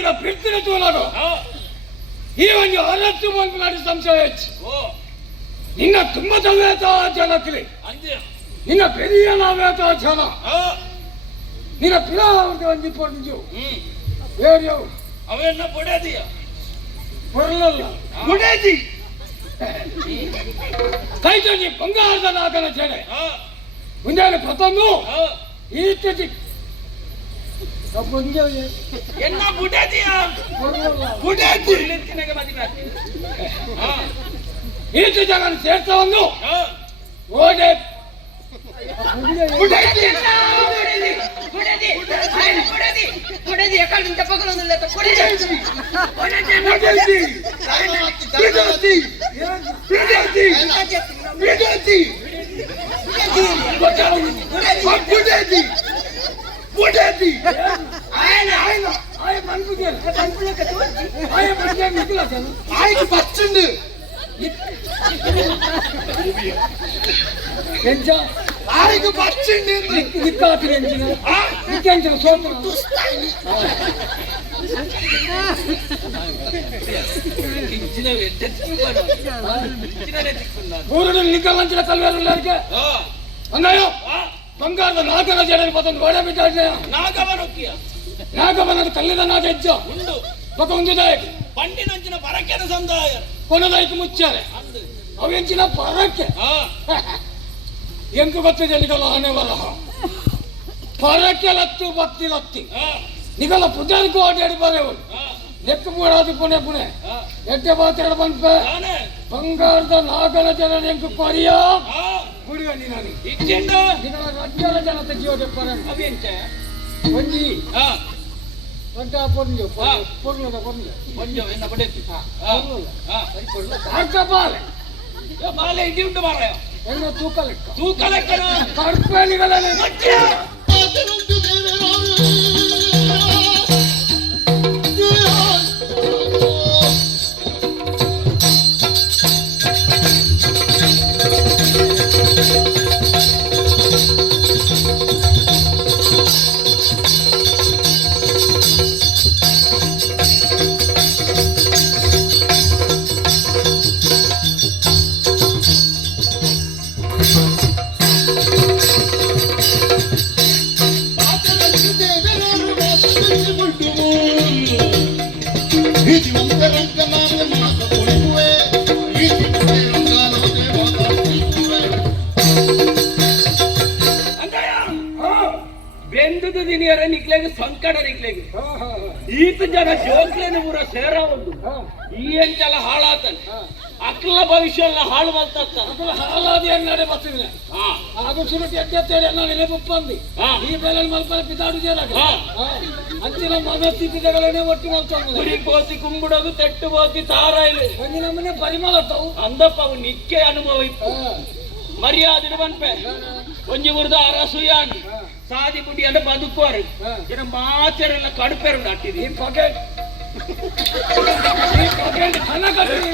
ಆತಿನ ಬಿಡ್ತಿನ ತೋಲಾಡು ಈ ಒಂದು ಅರತ್ತು ಮನ್ಪುನಾಡಿ ಸಂಶಯ ಹೆಚ್ಚು ನಿನ್ನ ತುಂಬ ತವೇತ ಜನಕ್ರಿ ನಿನ್ನ ಪೆರಿಯ ನಾವೇತ ಜನ ನಿನ್ನ ಪಿಲಾವರ್ಗೆ ಒಂದು ಪೊಂಜು ಬೇರೆಯವು ಅವೆನ್ನ ಪೊಡೆದಿಯ ಬರಲಲ್ಲ ಪೊಡೆದಿ ಕೈತನಿ ಬಂಗಾರದ ನಾಗನ ಜಡೆ ಮುಂಜಾನೆ ಪ್ರಥಮ ಈಚೆ ಎನ್ನ ಬುಡದಿಯ ಬುಡದಿ ಈಚೆ ಜಗನ್ ಸೇರ್ಸವನ್ನು ಓಡೆ ಆಯ್ತು ಬಚ್ಚಿಂಡಿ ನಿಕ್ಕಾತಿರಿ ಎಂಜಿನ ನಿಕ್ಕೆಂಜಿನ ಸೋತ್ರ ಊರಲ್ಲಿ ನಿಕ್ಕಂಚಿನ ಕಲ್ವೇರಕ್ಕೆ ಅಣ್ಣಯ್ಯ ಬಂಗಾರದ ನಾಗನ ಜಡರು ಮತ್ತೊಂದು ಒಡೆ ಬಿಟ್ಟ ನಾಗವನದ ಕಲ್ಲಿದ ನಾಗ ಹೆಜ್ಜ ಉಂಡು ಮತ್ತೊಂದಿದೆ ಪಂಡಿನಂಚಿನ ಪರಕೆನ ಸಂದಾಯ ಕೊನದಾಯ್ತು ಮುಚ್ಚಾರೆ ಅವೆಂಚಿನ ಪರಕ್ಕೆ ಎಂಕು ಗೊತ್ತಿದೆ ನಿಗಲ ಆನೆ ಬರಹ ಪರಕ್ಕೆ ಲತ್ತು ಬತ್ತಿ ಲತ್ತಿ ನಿಗಲ ಪುಜಾರಿಗೂ ಓಡಾಡಿ ಬರೆಯವರು ಲೆಕ್ಕ ಮೂಡಾದು ಪುಣೆ ಪುಣೆ ಎಡ್ಡೆ ಬಾತ್ರೆಡ ಬಂದ್ಪ ಬಂಗಾರದ ನಾಗನ ಜನ ಎಂಕು ಕೊರಿಯ ಕುಡಿಯ ನೀನು ನಿಗಲ ರಜ್ಜಲ ಜನತೆ ಜೀವದ ಪರ ಒಂಜಿ ದೊಡ್ಡ ಪೊಂಜು ಪೊರ್ಲದ ಪೊಂಜು ಎನ್ನ ಪಡೆತಿ ಬಾಲೆ ಬಾಲೆ ಇಡಿ ಉಂಟು ಮಾರಾಯ ಎಲ್ಲ ತೂಕ ಲೆಕ್ಕ ತೂಕ ಲೆಕ್ಕನ ಕರ್ಪೇಲಿಗಳಲ್ಲಿ ಬೆಂದದ ದಿನಿಯರ ನಿಕ್ಲೆಗೆ ಸಂಕಟ ನಿಕ್ಲೆಗೆ ಈತ ಜನ ಜೋಕ್ಲೇನ ಊರ ಸೇರ ಒಂದು ಈ ಎಂಚಲ ಹಾಳಾತನೆ ಅಕ್ಲ ಭವಿಷ್ಯ ಎಲ್ಲ ಹಾಳು ಬಲ್ತತ್ತ ಹಾಲಾದಿ ನಡೆ ಬರ್ತಿದ್ರೆ ಅದು ಸುರುಟಿ ಎದ್ದೇಳಿ ಎಲ್ಲ ನೆನಪಂದಿ ಈ ಬೆಲೆ ಮಲ್ಪನೆ ಪಿತಾಡುದೇನಾಗ ಅಂತಿನ ಮನಸ್ಥಿತಿಗಳನ್ನೇ ಒಟ್ಟು ಮಾಡ್ತಾರೆ ಕುರಿ ಬೋತಿ ಕುಂಬುಡೋದು ತೆಟ್ಟು ಬೋತಿ ತಾರ ಇಲ್ಲಿ ಒಂದು ನಮ್ಮನೆ ಪರಿಮಳ ಅಂದಪ್ಪ ಅವು ನಿಕ್ಕೆ ಅನುಭವ ಇತ್ತು ಮರ್ಯಾದೆ ಬನ್ಪೆ ಒಂಜಿ ಮುರಿದ ಅರಸುಯಾನ್ ಸಾದಿ ಬುಡಿ ಅಂತ ಬದುಕುವರು ಜನ ಮಾತೆರೆಲ್ಲ ಕಡುಪೆರು ನಾಟಿದೆ ಈ ಪಾಕೆಟ್ ಹಣ ಕಟ್ಟಿ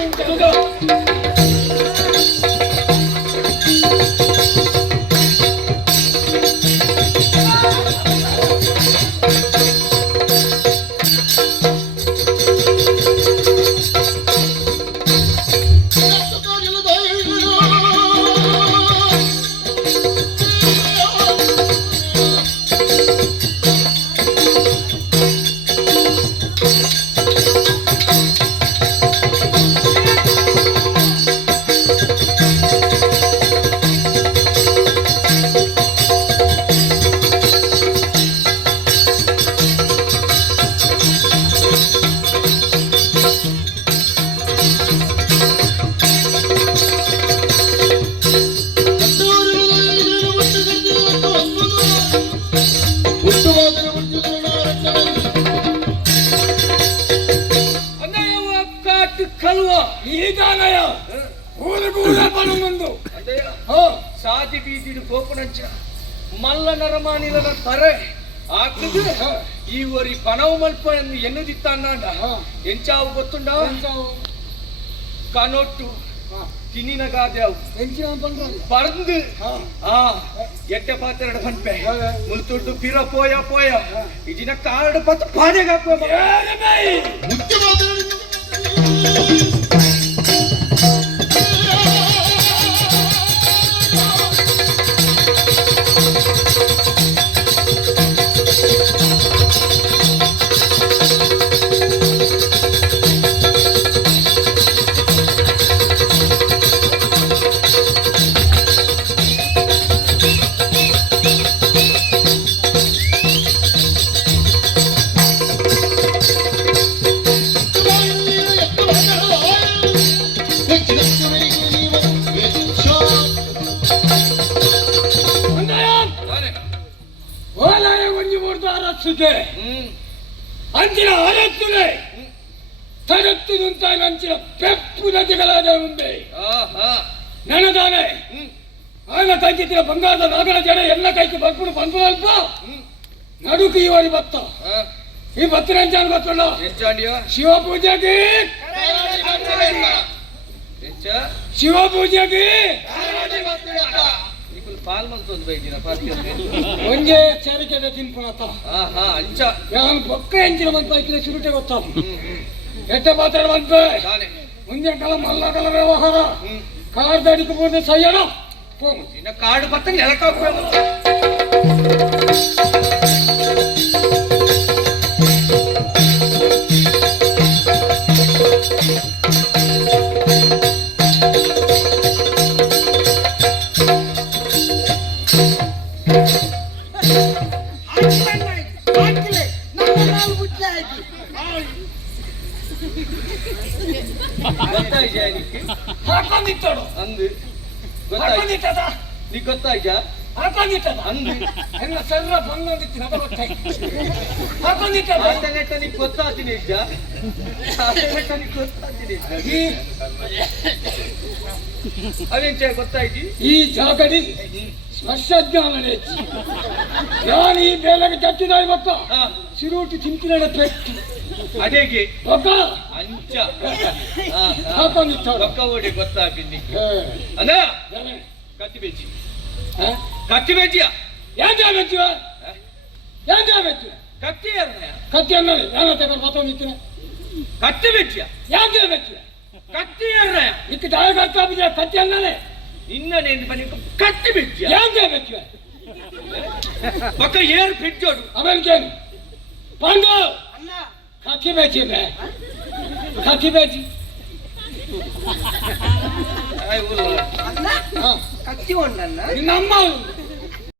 ಸಾದಿ ಬೀದಿಡು ಕೋಪುನಂಚ ಮಲ್ಲ ನರಮಾನಿಲನ ತರೆ ಆಗ್ತದೆ ಈ ವರಿ ಪನವು ಮಲ್ಪ ಎನ್ನುದಿತ್ತ ಅನ್ನಾಂಡ ಎಂಚಾವು ಗೊತ್ತುಂಡ ಕನೊಟ್ಟು ತಿನ್ನಿನ ಗಾದ್ಯಾವು ಎಂಚಿನ ಬಂದ್ರಲ್ಲ ಪರಂದು ಹಾ ಎಟ್ಟೆ ಪಾತ್ರೆ ಬಂದ್ಪೆ ಮುಲ್ತುಡ್ಡು ಪಿರ ಪೋಯ ಇಜಿನ ಕಾರ್ಡ್ ಪತ್ತು ಪಾದೆಗೆ ಹಾಕುವ ಮುಖ್ಯ ಮಾತಾಡಿ ಓಲಾಯ ಒಂಜಿ ಮೂರ್ದು ಅರಸುಗೆ ಅಂಚಿನ ಅರಸುಲೆ ತರತ್ತುದುಂತಾಯಿ ಅಂಚಿನ ಪೆಪ್ಪು ನದಿಗಳಾದ ಮುಂದೆ ನನದಾನೆ ಆಗ ಕೈಕಿತ್ತಿನ ಬಂಗಾರದ ನಾಗರ ಜಡ ಎಲ್ಲ ಕೈకి ಬರ್ಪುಡು ಬಂದು ಅಲ್ಪ ನಡುಕು ಇವರಿ ಬತ್ತ ಈ ಬತ್ತಿನ ಅಂಚಾನ್ ಗೊತ್ತಲ್ಲ ಶಿವ ಪೂಜೆಗೆ ಶಿವ ಪೂಜೆಗೆ ಪಾಲ್ ಮಲ್ತೊಂದು ಬೈದಿನ ಒಂದೇ ಚರಿಕೆದ ತಿನ್ಪುಣತ ನಾನು ಪೊಕ್ಕ ಎಂಚಿನ ಬಂತ ಐಕಿನ ಚುರುಟೆ ಗೊತ್ತ ಎಟ್ಟೆ ಪಾತ್ರ ಬಂತ ಮುಂದೆ ಕಾಲ ಮಲ್ಲ ಕಾಲ ವ್ಯವಹಾರ ಕಾರ್ಡ್ ಅಡಿಕೆ ಬೋದು ಸಯ್ಯಣ ಇನ್ನ ಕಾರ್ಡ್ ಬತ್ತ ನೆಲಕ್ಕೆ ಹಾಕೊಂಡಿತ್ತೋಡು ಅಂದು ಹಾಕೊಂಡಿತ್ತದ ನೀ ಗೊತ್ತಾಯ್ತಾ ಹಾಕೊಂಡಿತ್ತದ ಅಂದು ಹೆಂಗ ಸರ್ರ ಬಂದೊಂದಿತ್ತು ನದ ಗೊತ್ತಾಯ್ತು ಹಾಕೊಂಡಿತ್ತದ ಆಟನೆಟ್ಟ ನೀ ಗೊತ್ತಾಗ್ತೀನಿ ಇದ್ದ ಆಟನೆಟ್ಟ ನೀ ಗೊತ್ತಾಗ್ತೀನಿ ಈ ಅದೇಂಚ ಗೊತ್ತಾಯ್ತಿ ಈ ಜಾಗಡಿ ಸ್ಪರ್ಶಜ್ಞಾನ ಯಾನ್ ಈ ಬೇಲೆಗೆ ಚಚ್ಚಿದಾಯಿ ಬಕ್ಕ ಸಿರೂಟಿ ತಿಂತಿನ ಪೆಟ್ಟು ಅದೇಗೆ ಒಕ್ಕ ಅಂಚ ಹಾಕೊಂಡಿತ್ತ ರೊಕ್ಕ ಓಡಿ ಗೊತ್ತಾಗ್ತೀನಿ ಅದ ಕತ್ತಿ ಬೆಚ್ಚಿ ಕತ್ತಿ ಬೆಚ್ಚಿಯ ಏನ್ ಜಾಗಚ್ಚುವ ಏನ್ ಜಾಗಚ್ಚುವ ಕತ್ತಿ ಕತ್ತಿ ಅನ್ನೋದು ನಾನು ತಗೊಂಡು ಮಾತಾಡಿರ್ತೀನಿ ಕತ್ತಿ ಬೆಚ್ಚಿಯ ಯಾನ್ ಜಾಗಚ್ಚುವ ಕತ್ತಿ ಇಕ್ಕೆ ದಾಯ ಕತ್ತಾಬಿದ್ಯ ಕತ್ತಿ ಅನ್ನೋದೆ ನಿನ್ನ ನೇನು ಬನ್ನಿ ಕತ್ತಿ ಬೆಚ್ಚಿಯ ಯಾನ್ ಜಾಗಚ್ಚುವ ಪಕ್ಕ ಏರ್ ಬಿಟ್ಟೋಡು ಅವನಿಗೇನು ಬಂದು ಕತ್ತಿ ಬೇಚಿ ಕತ್ತಿ ಬೇಚಿ ಕತ್ತಿ ಒಂದನ್ನ ನಮ್ಮ